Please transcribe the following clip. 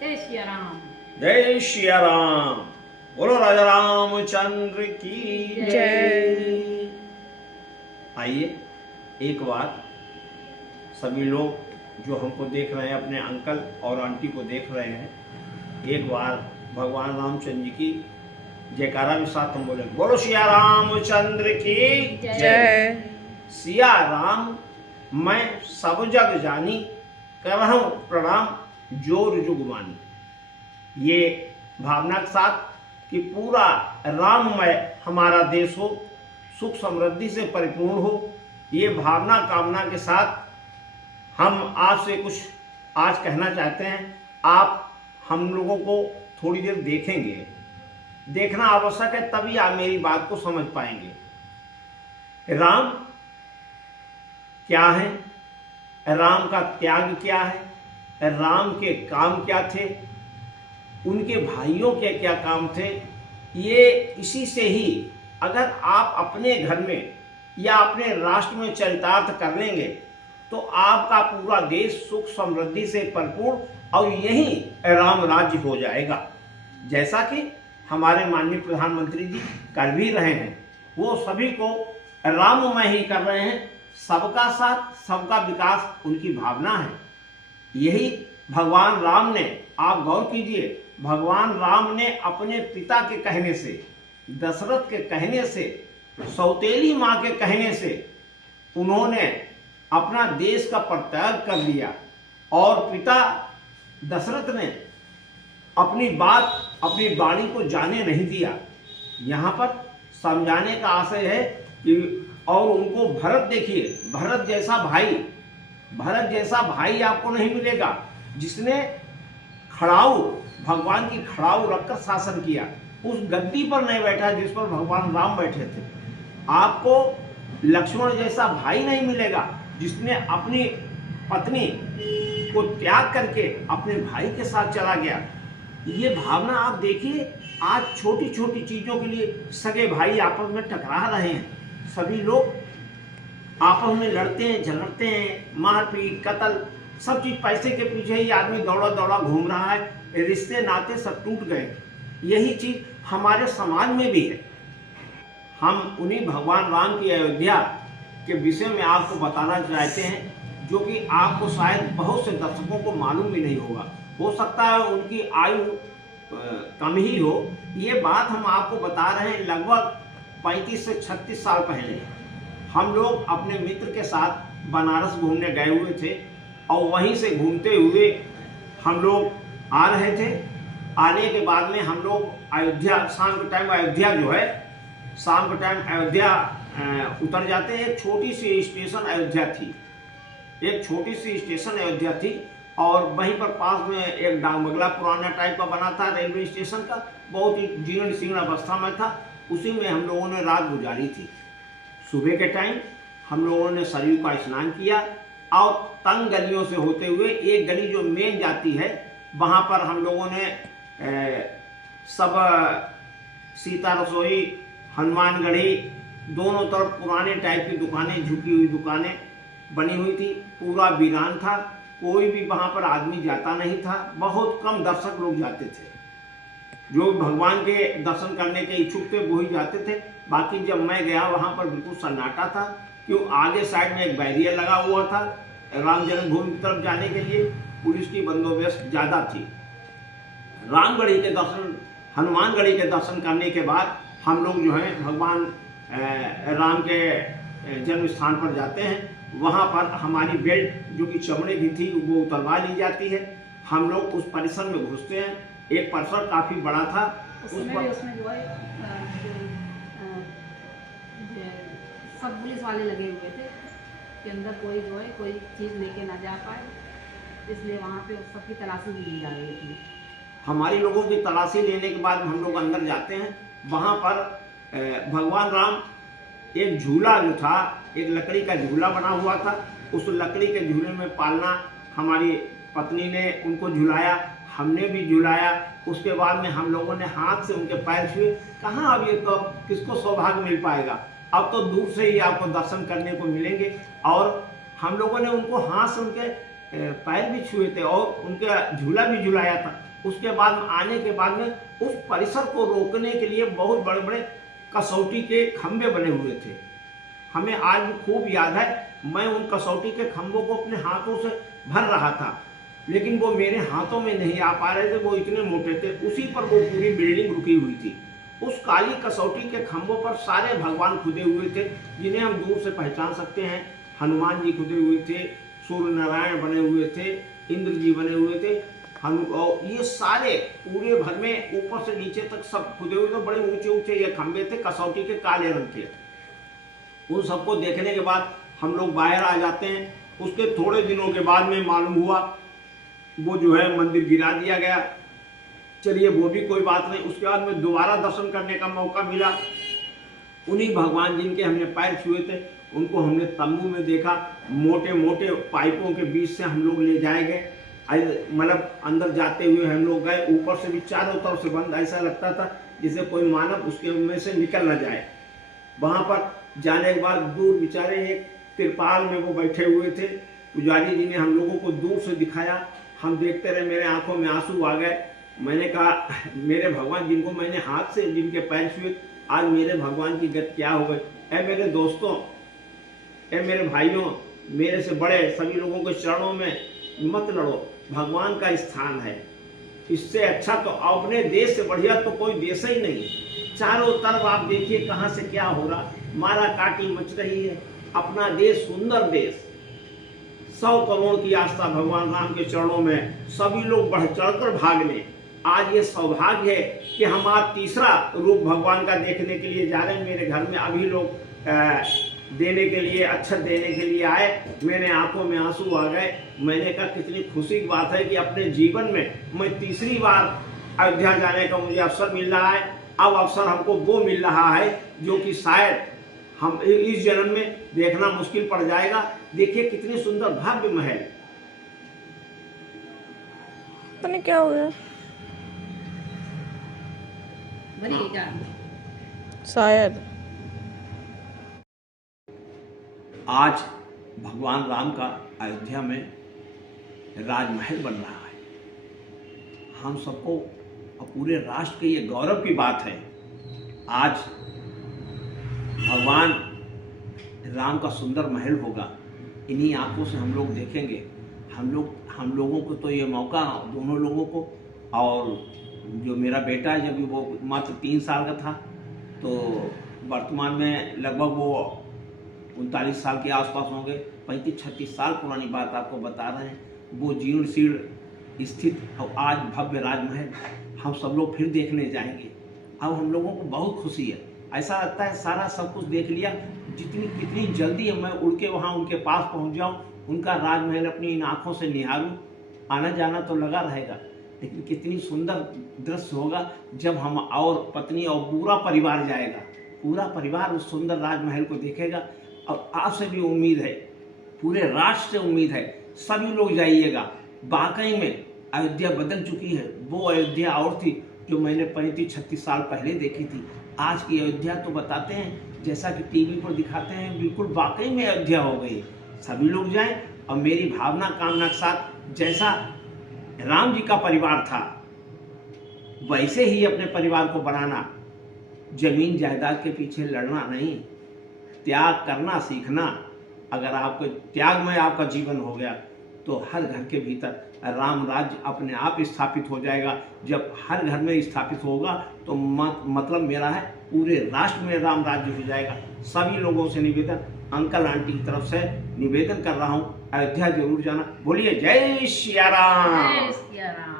जय श्री राम। जय श्री राम। बोलो राजा रामचंद्र की जय। आइए एक बार सभी लोग जो हमको देख रहे हैं, अपने अंकल और आंटी को देख रहे हैं, एक बार भगवान रामचंद्र जी की जयकारा के साथ हम बोले, बोलो सिया रामचंद्र की जय। सिया राम मैं सब जग जानी, करहूं प्रणाम जोर जुगमानी। ये भावना के साथ कि पूरा राममय हमारा देश हो, सुख समृद्धि से परिपूर्ण हो, ये भावना कामना के साथ हम आपसे कुछ आज कहना चाहते हैं। आप हम लोगों को थोड़ी देर देखेंगे, देखना आवश्यक है, तभी आप मेरी बात को समझ पाएंगे। राम क्या है, राम का त्याग क्या है, राम के काम क्या थे, उनके भाइयों के क्या काम थे, ये इसी से ही अगर आप अपने घर में या अपने राष्ट्र में चरितार्थ कर लेंगे तो आपका पूरा देश सुख समृद्धि से भरपूर और यही राम राज्य हो जाएगा। जैसा कि हमारे माननीय प्रधानमंत्री जी कर भी रहे हैं, वो सभी को राममय ही कर रहे हैं। सबका साथ सबका विकास उनकी भावना है। यही भगवान राम ने, आप गौर कीजिए, भगवान राम ने अपने पिता के कहने से, दशरथ के कहने से, सौतेली माँ के कहने से उन्होंने अपना देश का परित्याग कर लिया और पिता दशरथ ने अपनी बात, अपनी वाणी को जाने नहीं दिया। यहाँ पर समझाने का आशय है कि, और उनको भरत देखिए, भरत जैसा भाई आपको नहीं मिलेगा जिसने खड़ाऊ, भगवान की खड़ाऊ रखकर शासन किया। उस गद्दी पर नहीं बैठा जिस पर भगवान राम बैठे थे। आपको लक्ष्मण जैसा भाई नहीं मिलेगा जिसने अपनी पत्नी को त्याग करके अपने भाई के साथ चला गया। ये भावना आप देखिए, आज छोटी छोटी चीजों के लिए सगे भाई आपस में टकरा रहे हैं। सभी लोग आपस में लड़ते हैं, झगड़ते हैं, मारपीट, कत्ल, सब चीज पैसे के पीछे ही आदमी दौड़ा दौड़ा घूम रहा है। रिश्ते नाते सब टूट गए। यही चीज हमारे समाज में भी है। हम उन्हीं भगवान राम की अयोध्या के विषय में आपको बताना चाहते हैं, जो कि आपको शायद बहुत से दर्शकों को मालूम भी नहीं होगा। हो सकता है उनकी आयु कम ही हो। ये बात हम आपको बता रहे हैं, लगभग 35 से 36 साल पहले हम लोग अपने मित्र के साथ बनारस घूमने गए हुए थे और वहीं से घूमते हुए हम लोग आ रहे थे। आने के बाद में हम लोग अयोध्या, शाम के टाइम अयोध्या जो है, शाम के टाइम अयोध्या उतर जाते हैं। एक छोटी सी स्टेशन अयोध्या थी, एक छोटी सी स्टेशन अयोध्या थी और वहीं पर पास में एक डाक बंगला पुराना टाइप का बना था रेलवे स्टेशन का, बहुत ही जीर्ण शीर्ण अवस्था में था। उसी में हम लोगों ने रात गुजारी थी। सुबह के टाइम हम लोगों ने सरयू का स्नान किया और तंग गलियों से होते हुए एक गली जो मेन जाती है, वहाँ पर हम लोगों ने सब सीता रसोई, हनुमानगढ़ी, दोनों तरफ पुराने टाइप की दुकानें, झुकी हुई दुकानें बनी हुई थी। पूरा वीरान था, कोई भी वहाँ पर आदमी जाता नहीं था। बहुत कम दर्शक लोग जाते थे। जो भगवान के दर्शन करने के इच्छुक थे वही जाते थे। बाकी जब मैं गया वहाँ पर बिल्कुल सन्नाटा था, क्यों आगे साइड में एक बैरियर लगा हुआ था राम जन्मभूमि की तरफ जाने के लिए। पुलिस की बंदोबस्त ज़्यादा थी। रामगढ़ी के दर्शन, हनुमानगढ़ी के दर्शन करने के बाद हम लोग जो है भगवान राम के जन्म स्थान पर जाते हैं। वहाँ पर हमारी बेल्ट जो कि चमड़े की थी वो उतरवा ली जाती है। हम लोग उस परिसर में घुसते हैं। एक परिसर काफ़ी बड़ा था। उसमें जो है सब पुलिस वाले लगे हुए थे कि अंदर कोई जो है कोई चीज़ लेके ना जा पाए, इसलिए वहाँ पे सबकी तलाशी भी ली जा रही थी। हमारी लोगों की तलाशी लेने के बाद हम लोग अंदर जाते हैं। वहाँ पर भगवान राम, एक झूला जो था, एक लकड़ी का झूला बना हुआ था। उस लकड़ी के झूले में पालना, हमारी पत्नी ने उनको झुलाया, हमने भी झुलाया। उसके बाद में हम लोगों ने हाथ से उनके पैर छुए। कहाँ अब ये तो किसको सौभाग्य मिल पाएगा, अब तो दूर से ही आपको दर्शन करने को मिलेंगे। और हम लोगों ने उनको हाथ से उनके पैर भी छुए थे और उनका झूला भी झुलाया था। उसके बाद आने के बाद में उस परिसर को रोकने के लिए बहुत बड़े बड़े कसौटी के खंभे बने हुए थे। हमें आज भी खूब याद है, मैं उन कसौटी के खंभों को अपने हाथों से भर रहा था, लेकिन वो मेरे हाथों में नहीं आ पा रहे थे, वो इतने मोटे थे। उसी पर वो पूरी बिल्डिंग रुकी हुई थी। उस काली कसौटी के खंभों पर सारे भगवान खुदे हुए थे, जिन्हें हम दूर से पहचान सकते हैं। हनुमान जी खुदे हुए थे, सूर्य नारायण बने हुए थे, इंद्र जी बने हुए थे, और ये सारे पूरे भर में ऊपर से नीचे तक सब खुदे हुए थे। बड़े ऊंचे ऊंचे ये खंभे थे, कसौटी के काले रंग के। उन सबको देखने के बाद हम लोग बाहर आ जाते हैं। उसके थोड़े दिनों के बाद में मालूम हुआ वो जो है मंदिर गिरा दिया गया। चलिए वो भी कोई बात नहीं। उसके बाद में दोबारा दर्शन करने का मौका मिला। उन्हीं भगवान जिनके हमने पैर छुए थे उनको हमने तंबू में देखा। मोटे मोटे पाइपों के बीच से हम लोग ले जाए गए, मतलब अंदर जाते हुए हम लोग गए। ऊपर से भी चारों तरफ से बंद, ऐसा लगता था जैसे कोई मानव उसके में से निकल न जाए। वहां पर जाने के बाद दूर बेचारे एक तिरपाल में वो बैठे हुए थे। पुजारी जी ने हम लोगों को दूर से दिखाया। हम देखते रहे, मेरे आंखों में आंसू आ गए। मैंने कहा मेरे भगवान जिनको मैंने हाथ से जिनके पैर छुए, आज मेरे भगवान की गत क्या हो गई। ऐ मेरे दोस्तों, ऐ मेरे भाइयों, मेरे से बड़े सभी लोगों के चरणों में मत लड़ो। भगवान का स्थान है, इससे अच्छा तो अपने देश से बढ़िया तो कोई देश ही नहीं। चारों तरफ आप देखिए कहाँ से क्या हो रहा, मारा काटी मच रही है। अपना देश सुंदर देश, 100 करोड़ की आस्था भगवान राम के चरणों में, सभी लोग बढ़ चढ़कर भाग लें। आज ये सौभाग्य है कि हम आज तीसरा रूप भगवान का देखने के लिए जा रहे हैं। मेरे घर में अभी लोग देने के लिए, अक्षत देने के लिए आए। मेरे आंखों में आंसू आ गए। मैंने कहा कितनी खुशी की बात है कि अपने जीवन में मैं तीसरी बार अयोध्या जाने का मुझे अवसर मिल रहा है। अब अवसर हमको वो मिल रहा है जो कि शायद हम इस जन्म में देखना मुश्किल पड़ जाएगा। देखिए कितनी सुंदर भव्य महल। पता नहीं क्या हो गया, शायद आज भगवान राम का अयोध्या में राजमहल बन रहा है। हम सबको और पूरे राष्ट्र के ये गौरव की बात है। आज भगवान राम का सुंदर महल होगा, इन्हीं आंखों से हम लोग देखेंगे। हम लोगों को तो ये मौका, दोनों लोगों को, और जो मेरा बेटा है जब वो मात्र 3 साल का था, तो वर्तमान में लगभग वो 39 साल के आसपास होंगे। 35-36 साल पुरानी बात आपको बता रहे हैं। वो जीर्ण शीर्ण स्थित और आज भव्य राजमहल हम सब लोग फिर देखने जाएंगे। अब हम लोगों को बहुत खुशी है। ऐसा लगता है सारा सब कुछ देख लिया। कितनी जल्दी मैं उड़ के वहाँ उनके पास पहुँच जाऊँ, उनका राजमहल अपनी इन आँखों से निहारूँ। आना जाना तो लगा रहेगा, लेकिन कितनी सुंदर दृश्य होगा जब हम और पत्नी और पूरा परिवार जाएगा। पूरा परिवार उस सुंदर राजमहल को देखेगा। और आपसे भी उम्मीद है, पूरे राष्ट्र से उम्मीद है, सभी लोग जाइएगा। वाकई में अयोध्या बदल चुकी है। वो अयोध्या और थी जो मैंने 35-36 साल पहले देखी थी। आज की अयोध्या तो बताते हैं जैसा कि टीवी पर दिखाते हैं, बिल्कुल वाकई में अयोध्या हो गई। सभी लोग जाएं और मेरी भावना कामना के साथ जैसा राम जी का परिवार था वैसे ही अपने परिवार को बनाना। जमीन जायदाद के पीछे लड़ना नहीं, त्याग करना सीखना। अगर आपको त्यागमय आपका जीवन हो गया तो हर घर के भीतर राम राज्य अपने आप स्थापित हो जाएगा। जब हर घर में स्थापित होगा तो मतलब मेरा है पूरे राष्ट्र में राम राज्य हो जाएगा। सभी लोगों से निवेदन, अंकल आंटी की तरफ से निवेदन कर रहा हूँ, अयोध्या जरूर जाना। बोलिए जय सिया राम। जय सिया राम।